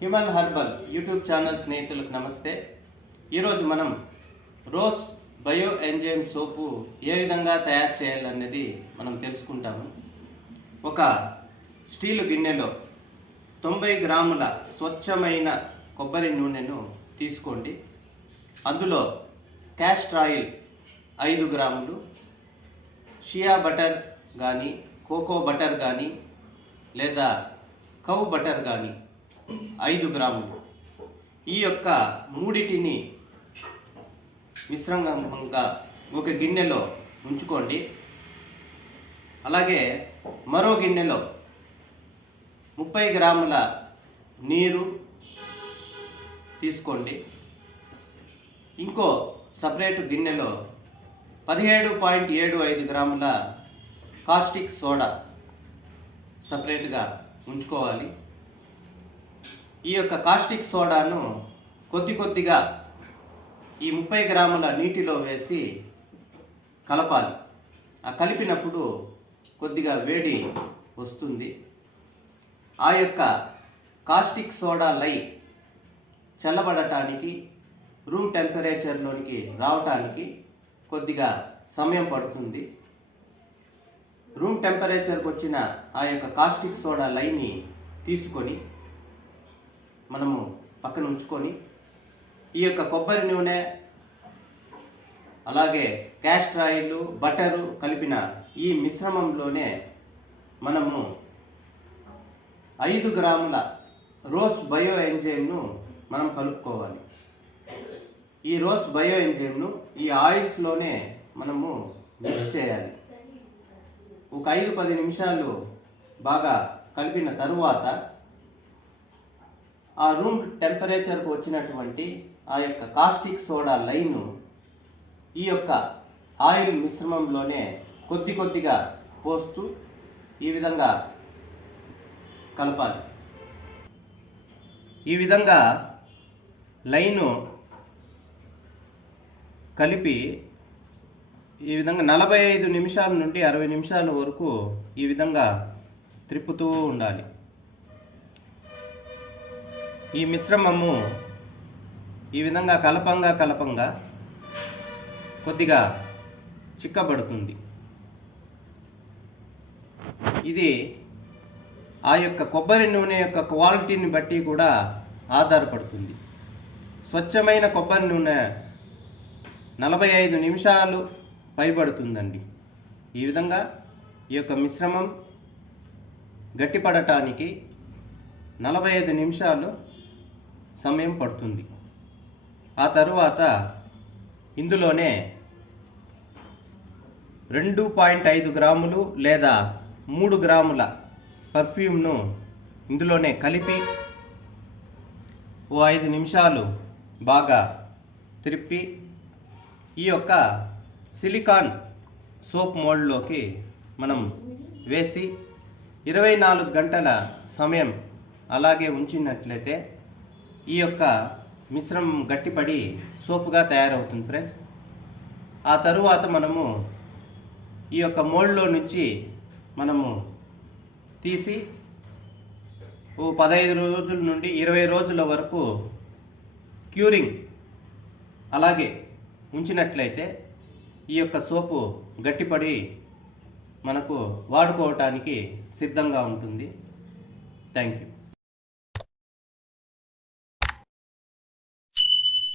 హిమల్ herbal YouTube channel స్నేహితులకు నమస్తే. ఈరోజు మనం రోస్ బయో ఎంజైమ్ సోపు ఏ విధంగా తయారు చేయాలనేది మనం తెలుసుకుంటాము. ఒక స్టీలు గిన్నెలో 90 గ్రాముల స్వచ్ఛమైన కొబ్బరి నూనెను తీసుకోండి. అందులో క్యాస్టర్ ఆయిల్ 5 గ్రాములు, షియా బటర్ కానీ, కోకో బటర్ కానీ లేదా కౌ బటర్ కానీ 5 గ్రాములు. ఈ యొక్క మూడిటిని మిశ్రమంగా ఒక గిన్నెలో ఉంచుకోండి. అలాగే మరో గిన్నెలో 30 గ్రాముల నీరు తీసుకోండి. ఇంకో సపరేట్ గిన్నెలో 17.75 గ్రాముల కాస్టిక్ సోడా సపరేట్గా ఉంచుకోవాలి. ఈ యొక్క కాస్టిక్ సోడాను కొద్దిగా ఈ 30 గ్రాముల నీటిలో వేసి కలపాలి. ఆ కలిపినప్పుడు కొద్దిగా వేడి వస్తుంది. ఆ యొక్క కాస్టిక్ సోడా లై చల్లబడటానికి, రూమ్ టెంపరేచర్లోనికి రావటానికి కొద్దిగా సమయం పడుతుంది. రూమ్ టెంపరేచర్కి వచ్చిన ఆ యొక్క కాస్టిక్ సోడా లైని తీసుకొని మనము పక్కన ఉంచుకొని, ఈ యొక్క కొబ్బరి నూనె అలాగే క్యాస్టర్ ఆయిల్, బటరు కలిపిన ఈ మిశ్రమంలోనే మనము 5 గ్రాముల రోస్ బయో ఎంజైమ్ను మనం కలుపుకోవాలి. ఈ రోస్ బయో ఎంజైమ్ను ఈ ఆయిల్స్లోనే మనము మిక్స్ చేయాలి. ఒక 5-10 నిమిషాలు బాగా కలిపిన తరువాత ఆ రూమ్ టెంపరేచర్కు వచ్చినటువంటి ఆ యొక్క కాస్టిక్ సోడా లైను ఈ యొక్క ఆయిల్ మిశ్రమంలోనే కొద్దిగా పోస్తూ ఈ విధంగా కలపాలి. ఈ విధంగా లైను కలిపి ఈ విధంగా 45 నిమిషాల నుండి 60 నిమిషాల వరకు ఈ విధంగా త్రిప్పుతూ ఉండాలి. ఈ మిశ్రమము ఈ విధంగా కలపంగా కొద్దిగా చిక్కబడుతుంది. ఇది ఆ యొక్క కొబ్బరి నూనె యొక్క క్వాలిటీని బట్టి కూడా ఆధారపడుతుంది. స్వచ్ఛమైన కొబ్బరి నూనె 45 నిమిషాలు పైబడుతుందండి. ఈ విధంగా ఈ యొక్క మిశ్రమం గట్టిపడటానికి 45 నిమిషాలు సమయం పడుతుంది. ఆ తరువాత ఇందులోనే 2.5 గ్రాములు లేదా 3 గ్రాముల పర్ఫ్యూమ్ను ఇందులోనే కలిపి ఓ 5 నిమిషాలు బాగా త్రిప్పి ఈ యొక్క సిలికాన్ సోప్ మోల్డ్లోకి మనం వేసి 24 గంటల సమయం అలాగే ఉంచినట్లయితే ఈ యొక్క మిశ్రమం గట్టిపడి సోపుగా తయారవుతుంది ఫ్రెండ్స్. ఆ తరువాత మనము ఈ యొక్క మోల్డ్లో నుంచి మనము తీసి ఓ 15 రోజుల నుండి 20 రోజుల వరకు క్యూరింగ్ అలాగే ఉంచినట్లయితే ఈ యొక్క సోపు గట్టిపడి మనకు వాడుకోవటానికి సిద్ధంగా ఉంటుంది. Thank you.